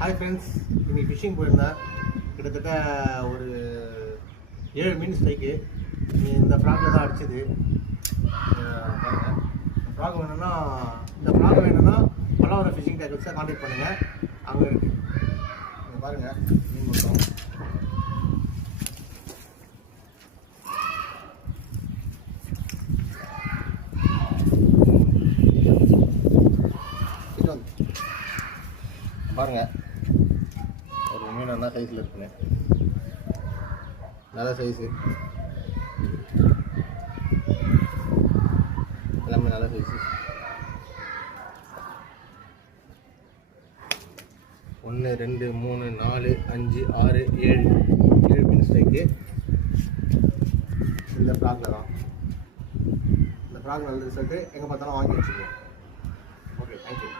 Hi friends, இன்னைக்கு phishing போயிருந்தேன். கிட்டத்தட்ட ஒரு 7 மீன் ஸ்ட்ரைக்கு. இந்த ஃப்ராகில் தான் அடிச்சது. பாருங்கள், ஃப்ராக் வேணும்னா பல்லாவரம் ஃபிஷிங் டேக்கிள்ஸை கான்டாக்ட் பண்ணுங்கள். அங்கே இருக்குது. நீங்கள் பாருங்கள், மீன் மொத்தம் பாருங்கள். ஒரு மீன் நல்லா சைஸில் இருக்குங்க, நல்ல சைஸு, எல்லாமே நல்ல சைஸு. 1 2 3 4 5 6 7 மீன் ஸ்ட்ரைக்கு இந்த ஃப்ராகில் தான். இந்த ஃப்ராக் நல்ல ரிசல்ட்டு, எங்கே பார்த்தாலும் வாங்கி வச்சுக்கோங்க. Okay, thank you.